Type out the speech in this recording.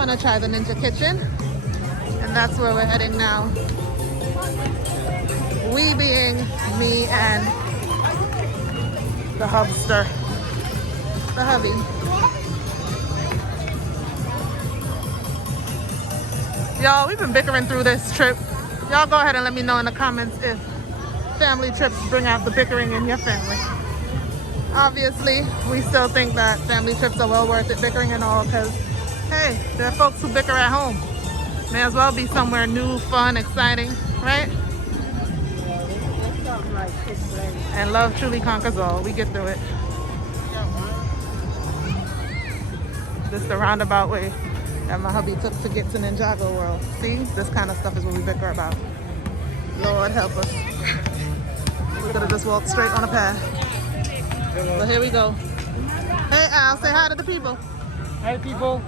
want to try the Ninja Kitchen. And that's where we're heading now. We being me and the hubster. The hubby. Y'all, we've been bickering through this trip. Y'all go ahead and let me know in the comments if family trips bring out the bickering in your family. Obviously, we still think that family trips are well worth it, bickering and all, because, hey, there are folks who bicker at home. May as well be somewhere new, fun, exciting, right? And love truly conquers all. We get through it. This is the roundabout way that my hubby took to get to Ninjago World. See, this kind of stuff is what we bicker about. Lord help us. We could have just walked straight on a path. But here we go. Hey Al, say hi to the people. Hi people.